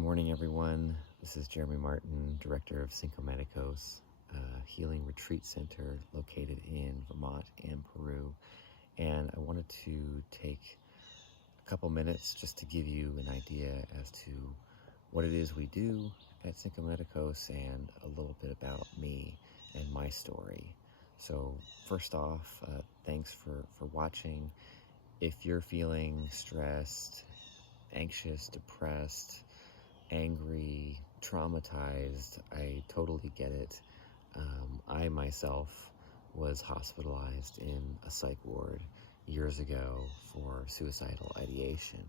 Good morning, everyone. This is Jeremy Martin, director of Cinco Medicos, a healing retreat center located in Vermont and Peru. And I wanted to take a couple minutes just to give you an idea as to what it is we do at Cinco Medicos and a little bit about me and my story. So first off, thanks for watching. If you're feeling stressed, anxious, depressed, angry, traumatized, I totally get it. I myself was hospitalized in a psych ward years ago for suicidal ideation.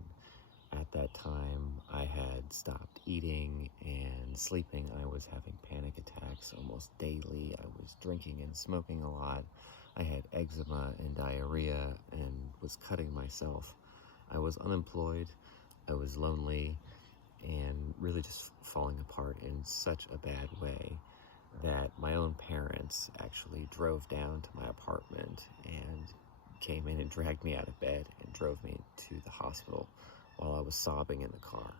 At that time, I had stopped eating and sleeping. I was having panic attacks almost daily. I was drinking and smoking a lot. I had eczema and diarrhea and was cutting myself. I was unemployed. I was lonely and really just falling apart in such a bad way that my own parents actually drove down to my apartment and came in and dragged me out of bed and drove me to the hospital while I was sobbing in the car.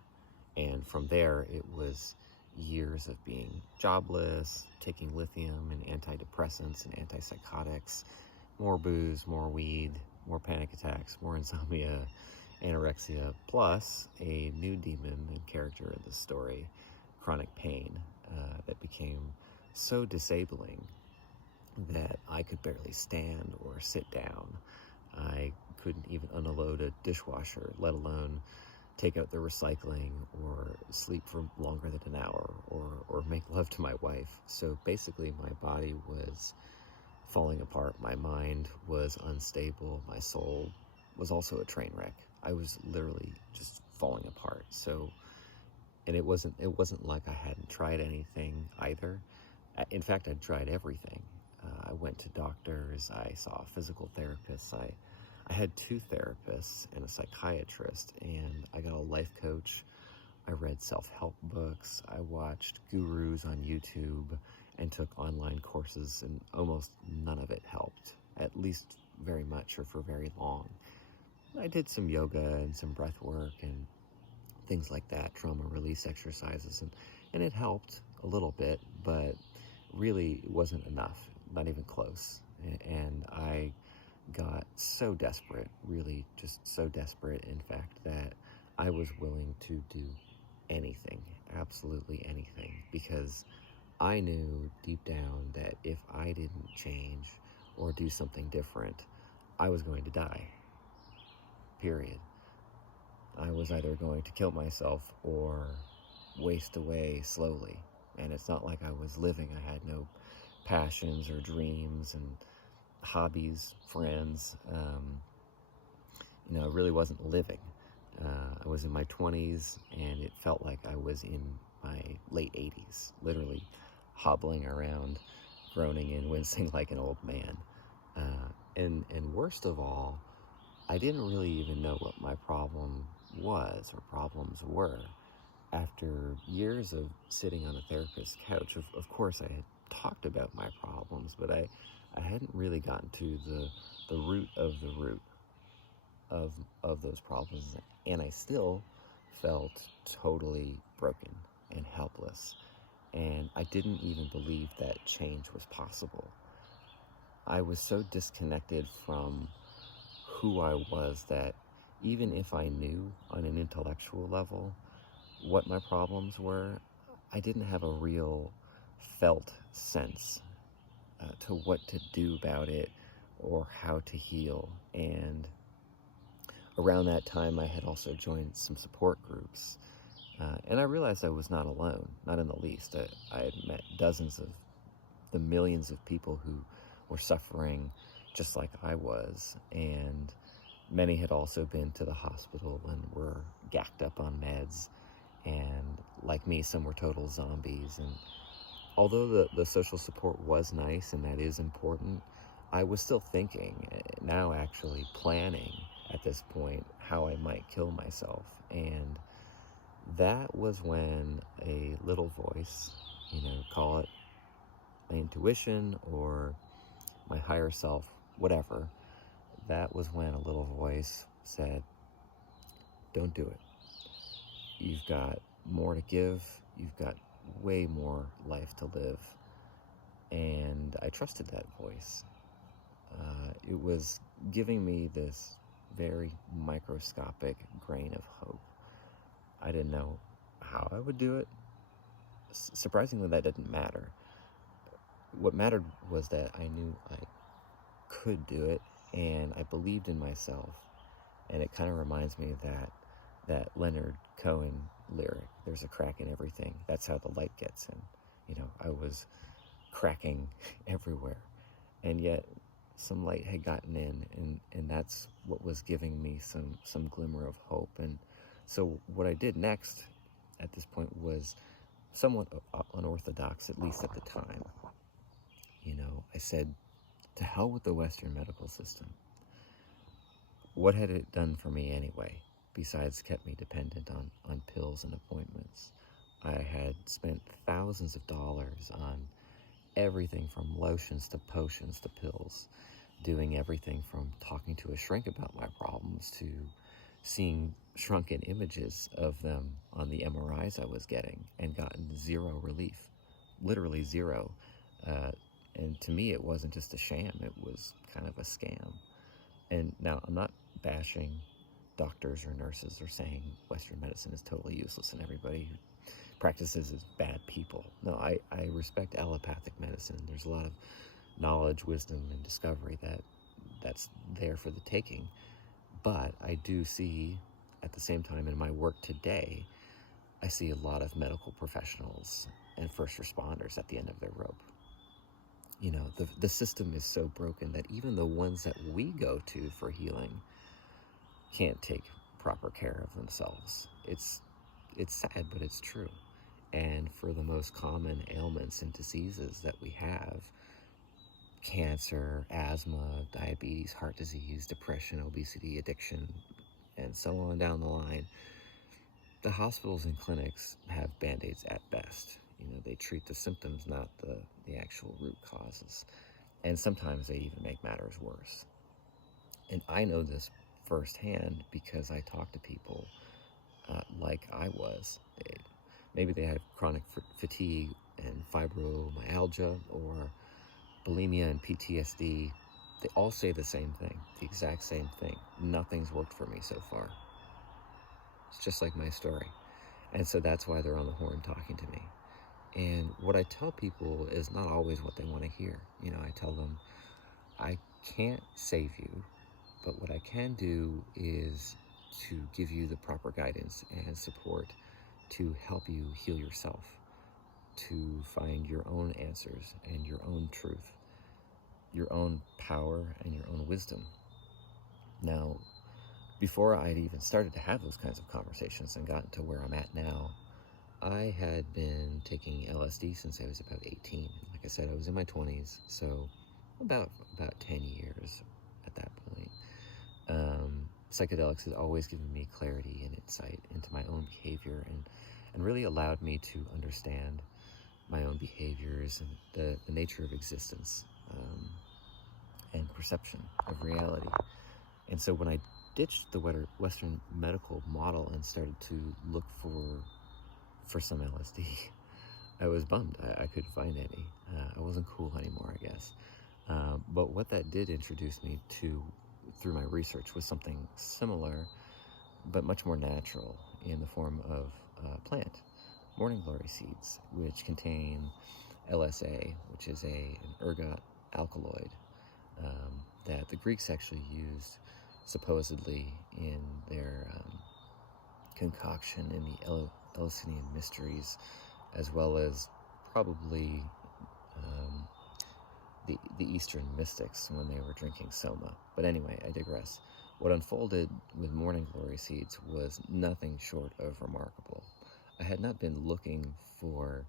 And from there, it was years of being jobless, taking lithium and antidepressants and antipsychotics, more booze, more weed, more panic attacks, more insomnia, anorexia, plus a new demon and character in the story, chronic pain, that became so disabling that I could barely stand or sit down. I couldn't even unload a dishwasher, let alone take out the recycling or sleep for longer than an hour or make love to my wife. So basically my body was falling apart. My mind was unstable. My soul was also a train wreck. I was literally just falling apart. So, and it wasn't like I hadn't tried anything either. In fact, I'd tried everything. I went to doctors. I saw physical therapists. I had two therapists and a psychiatrist, and I got a life coach. I read self-help books. I watched gurus on YouTube and took online courses, and almost none of it helped, at least very much or for very long. I did some yoga and some breath work and things like that, trauma release exercises, and it helped a little bit, but really it wasn't enough, not even close. And I got so desperate, really just so desperate, in fact, that I was willing to do anything, absolutely anything, because I knew deep down that if I didn't change or do something different, I was going to die. Period. I was either going to kill myself or waste away slowly. And it's not like I was living. I had no passions or dreams and hobbies, friends. I really wasn't living. I was in my 20s, and it felt like I was in my late 80s, literally hobbling around, groaning and wincing like an old man. And worst of all, I didn't really even know what my problem was or problems were. After years of sitting on a therapist's couch, of course I had talked about my problems, but I hadn't really gotten to the root of the root of those problems. And I still felt totally broken and helpless. And I didn't even believe that change was possible. I was so disconnected from who I was that even if I knew on an intellectual level what my problems were, I didn't have a real felt sense to what to do about it or how to heal. And around that time, I had also joined some support groups. And I realized I was not alone, not in the least. I had met dozens of the millions of people who were suffering just like I was, and many had also been to the hospital and were gacked up on meds, and like me, some were total zombies. And although the social support was nice and that is important, I was still thinking, now actually planning at this point, how I might kill myself. And that was when a little voice, call it my intuition or my higher self, whatever, that was when a little voice said, don't do it. You've got more to give. You've got way more life to live. And I trusted that voice. It was giving me this very microscopic grain of hope. I didn't know how I would do it. Surprisingly, that didn't matter. What mattered was that I knew I could do it, and I believed in myself. And it kind of reminds me of that Leonard Cohen lyric, "There's a crack in everything. That's how the light gets in." I was cracking everywhere, and yet some light had gotten in, and that's what was giving me some glimmer of hope. And so what I did next at this point was somewhat unorthodox, at least at the time. I said, to hell with the Western medical system. What had it done for me anyway, besides kept me dependent on pills and appointments? I had spent thousands of dollars on everything from lotions to potions to pills, doing everything from talking to a shrink about my problems to seeing shrunken images of them on the MRIs I was getting, and gotten zero relief, literally zero. And to me, it wasn't just a sham, it was kind of a scam. And now, I'm not bashing doctors or nurses or saying Western medicine is totally useless and everybody who practices is bad people. No, I respect allopathic medicine. There's a lot of knowledge, wisdom, and discovery that's there for the taking. But I do see, at the same time, in my work today, I see a lot of medical professionals and first responders at the end of their rope. The system is so broken that even the ones that we go to for healing can't take proper care of themselves. It's sad, but it's true. And for the most common ailments and diseases that we have, cancer, asthma, diabetes, heart disease, depression, obesity, addiction, and so on down the line, the hospitals and clinics have Band-Aids at best. They treat the symptoms, not the actual root causes. And sometimes they even make matters worse. And I know this firsthand because I talk to people like I was. Maybe they have chronic fatigue and fibromyalgia or bulimia and PTSD. They all say the same thing, the exact same thing. Nothing's worked for me so far. It's just like my story. And so that's why they're on the horn talking to me. And what I tell people is not always what they want to hear. I tell them, I can't save you, but what I can do is to give you the proper guidance and support to help you heal yourself, to find your own answers and your own truth, your own power and your own wisdom. Now, before I'd even started to have those kinds of conversations and gotten to where I'm at now, I had been taking LSD since I was about 18. Like I said, I was in my 20s, so about 10 years at that point. Psychedelics has always given me clarity and insight into my own behavior and really allowed me to understand my own behaviors and the nature of existence and perception of reality. And so when I ditched the Western medical model and started to look for some LSD, I was bummed. I couldn't find any. I wasn't cool anymore, I guess. But what that did introduce me to, through my research, was something similar, but much more natural in the form of plant, morning glory seeds, which contain LSA, which is an ergot alkaloid that the Greeks actually used supposedly in their concoction in the Eleusinian mysteries, as well as probably the Eastern mystics when they were drinking soma. But anyway, I digress. What unfolded with morning glory seeds was nothing short of remarkable. I had not been looking for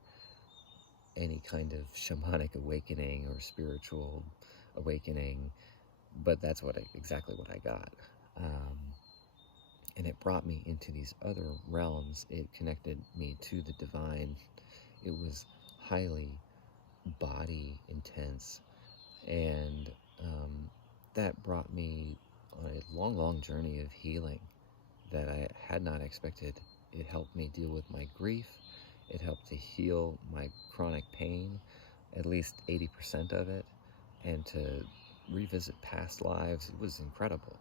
any kind of shamanic awakening or spiritual awakening, but that's exactly what I got. And it brought me into these other realms. It connected me to the divine. It was highly body intense, and that brought me on a long journey of healing that I had not expected It helped me deal with my grief. It helped to heal my chronic pain, at least 80% of it, and to revisit past lives. It was incredible.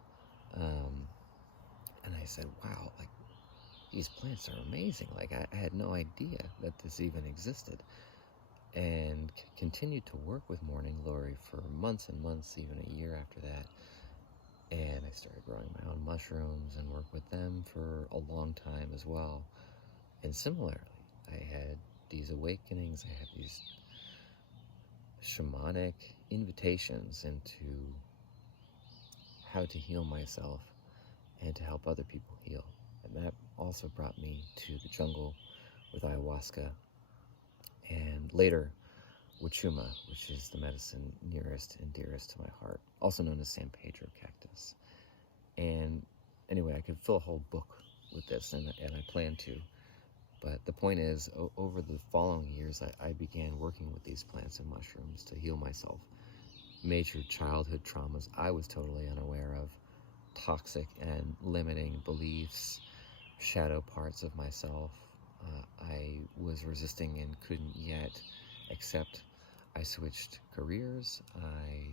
And I said, wow, like, these plants are amazing. Like, I had no idea that this even existed. And continued to work with Morning Glory for months and months, even a year after that. And I started growing my own mushrooms and worked with them for a long time as well. And similarly, I had these awakenings, I had these shamanic invitations into how to heal myself and to help other people heal. And that also brought me to the jungle with ayahuasca, and later Wachuma, which is the medicine nearest and dearest to my heart, also known as San Pedro cactus. And anyway, I could fill a whole book with this, and I plan to. But the point is, over the following years, I began working with these plants and mushrooms to heal myself. Major childhood traumas I was totally unaware of, toxic and limiting beliefs, shadow parts of myself I was resisting and couldn't yet accept. I switched careers, I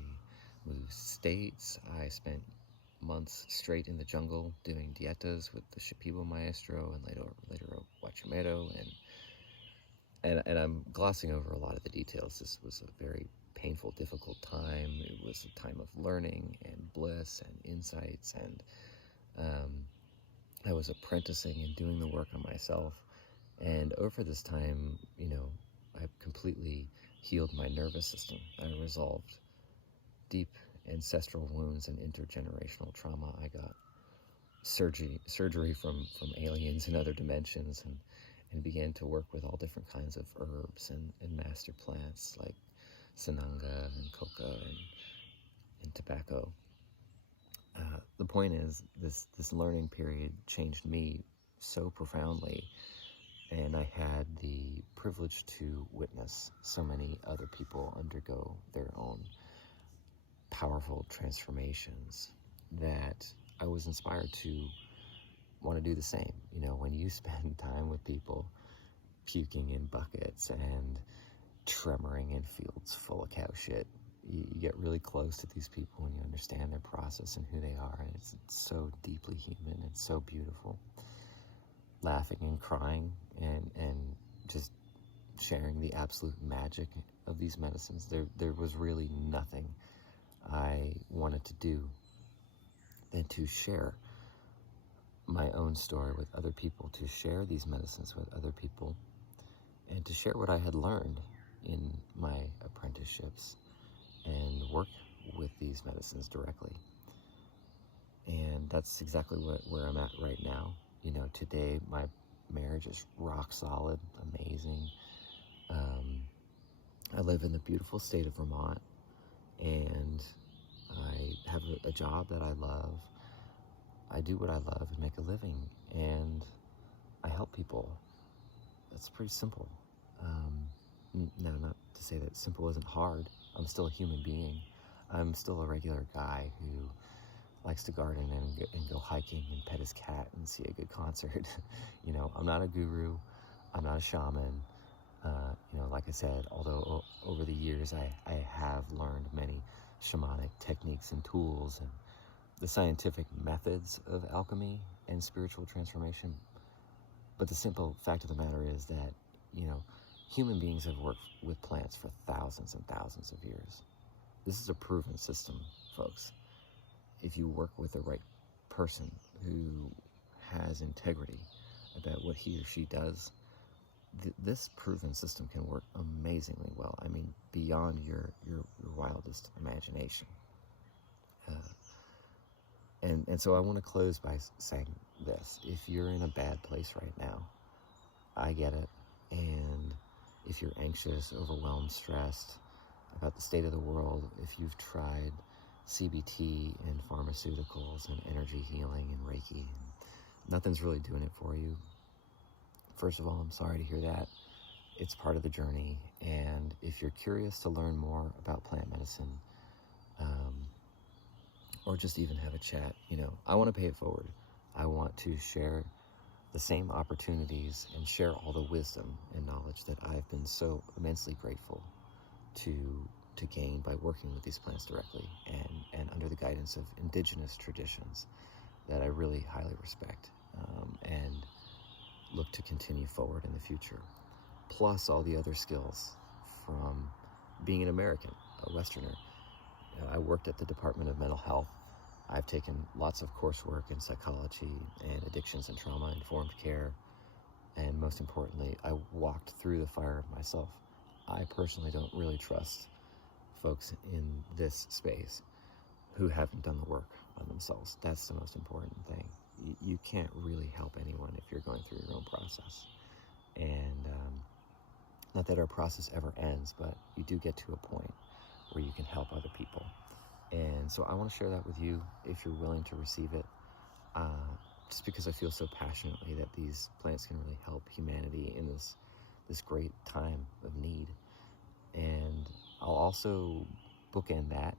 moved states, I spent months straight in the jungle doing dietas with the Shipibo maestro and later Wachuma, and I'm glossing over a lot of the details. This was a very painful, difficult time. It was a time of learning and bliss and insights, and I was apprenticing and doing the work on myself. And over this time, I completely healed my nervous system. I resolved deep ancestral wounds and intergenerational trauma. I got surgery from aliens in other dimensions, and began to work with all different kinds of herbs and master plants like sananga and coca and tobacco. The point is, this learning period changed me so profoundly, and I had the privilege to witness so many other people undergo their own powerful transformations that I was inspired to want to do the same. When you spend time with people puking in buckets and tremoring in fields full of cow shit, you get really close to these people and you understand their process and who they are, and it's so deeply human. It's so beautiful. Laughing and crying and just sharing the absolute magic of these medicines. There was really nothing I wanted to do than to share my own story with other people, to share these medicines with other people, and to share what I had learned in my apprenticeships and work with these medicines directly. And that's exactly where I'm at right now. Today my marriage is rock solid, amazing. I live in the beautiful state of Vermont, and I have a job that I love. I do what I love and make a living, and I help people. That's pretty simple. Now, not to say that simple isn't hard. I'm still a human being. I'm still a regular guy who likes to garden and go hiking and pet his cat and see a good concert. I'm not a guru. I'm not a shaman. Like I said, although over the years I have learned many shamanic techniques and tools and the scientific methods of alchemy and spiritual transformation. But the simple fact of the matter is that, human beings have worked with plants for thousands and thousands of years. This is a proven system, folks. If you work with the right person who has integrity about what he or she does, this proven system can work amazingly well. I mean, beyond your wildest imagination. And so I want to close by saying this. If you're in a bad place right now, I get it. And if you're anxious, overwhelmed, stressed about the state of the world, if you've tried CBT and pharmaceuticals and energy healing and Reiki, and nothing's really doing it for you, first of all, I'm sorry to hear that. It's part of the journey. And if you're curious to learn more about plant medicine, or just even have a chat, I want to pay it forward. I want to share the same opportunities and share all the wisdom and knowledge that I've been so immensely grateful to gain by working with these plants directly and under the guidance of indigenous traditions that I really highly respect and look to continue forward in the future. Plus all the other skills from being an American, a Westerner. I worked at the Department of Mental Health. I've taken lots of coursework in psychology and addictions and trauma-informed care. And most importantly, I walked through the fire myself. I personally don't really trust folks in this space who haven't done the work on themselves. That's the most important thing. You can't really help anyone if you're going through your own process. And not that our process ever ends, but you do get to a point where you can help other people. And so I want to share that with you if you're willing to receive it, just because I feel so passionately that these plants can really help humanity in this great time of need. And I'll also bookend that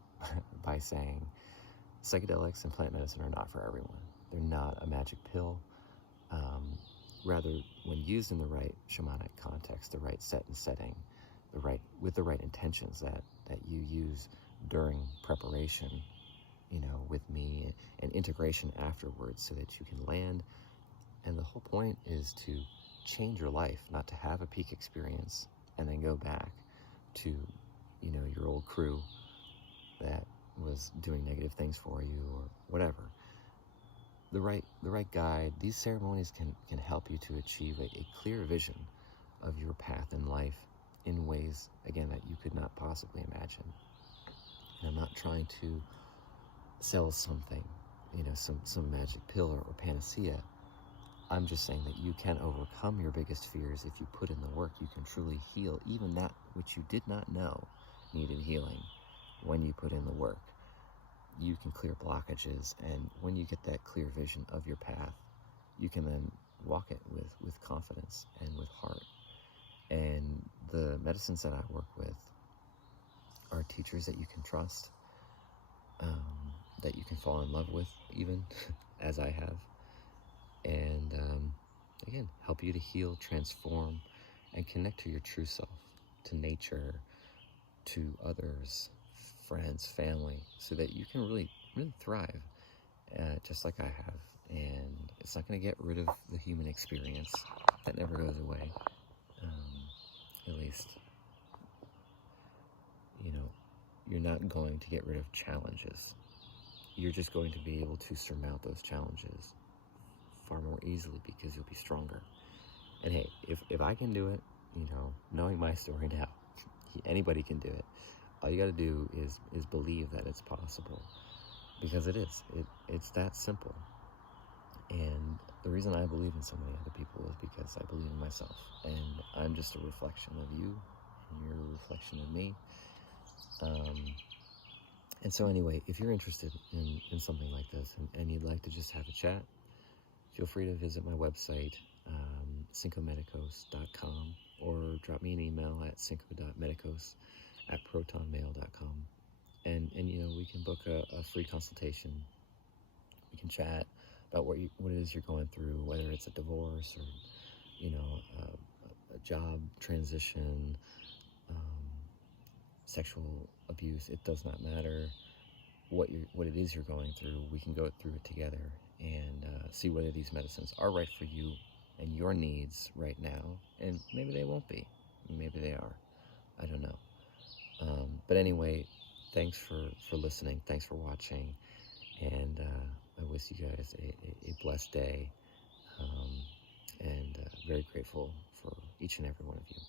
by saying psychedelics and plant medicine are not for everyone. They're not a magic pill. Rather, when used in the right shamanic context, the right set and setting, with the right intentions that you use during preparation, with me, and integration afterwards so that you can land. And the whole point is to change your life, not to have a peak experience and then go back to, your old crew that was doing negative things for you or whatever. The right guide, these ceremonies can help you to achieve a clear vision of your path in life in ways, again, that you could not possibly imagine. And I'm not trying to sell something, some magic pill or panacea. I'm just saying that you can overcome your biggest fears if you put in the work. You can truly heal even that which you did not know needed healing. When you put in the work, you can clear blockages, and when you get that clear vision of your path, you can then walk it with confidence and with heart. And the medicines that I work with are teachers that you can trust, that you can fall in love with, even as I have, and again, help you to heal, transform, and connect to your true self, to nature, to others, friends, family, so that you can really, really thrive, just like I have. And it's not going to get rid of the human experience. That never goes away. At least, you're not going to get rid of challenges. You're just going to be able to surmount those challenges far more easily because you'll be stronger. And hey, if I can do it, knowing my story now, anybody can do it. All you got to do is believe that it's possible, because it is. It's that simple. And the reason I believe in so many other people is because I believe in myself, and I'm just a reflection of you, and you're a reflection of me. And so anyway, if you're interested in something like this and you'd like to just have a chat, feel free to visit my website, syncomedicos.com, or drop me an email at synco.medicos@protonmail.com. And we can book a free consultation. We can chat about what it is you're going through, whether it's a divorce or, a job transition, sexual abuse. It does not matter what it is you're going through. We can go through it together and see whether these medicines are right for you and your needs right now. And maybe they won't be. Maybe they are. I don't know. But anyway, thanks for listening. Thanks for watching. And I wish you guys a blessed day. And very grateful for each and every one of you.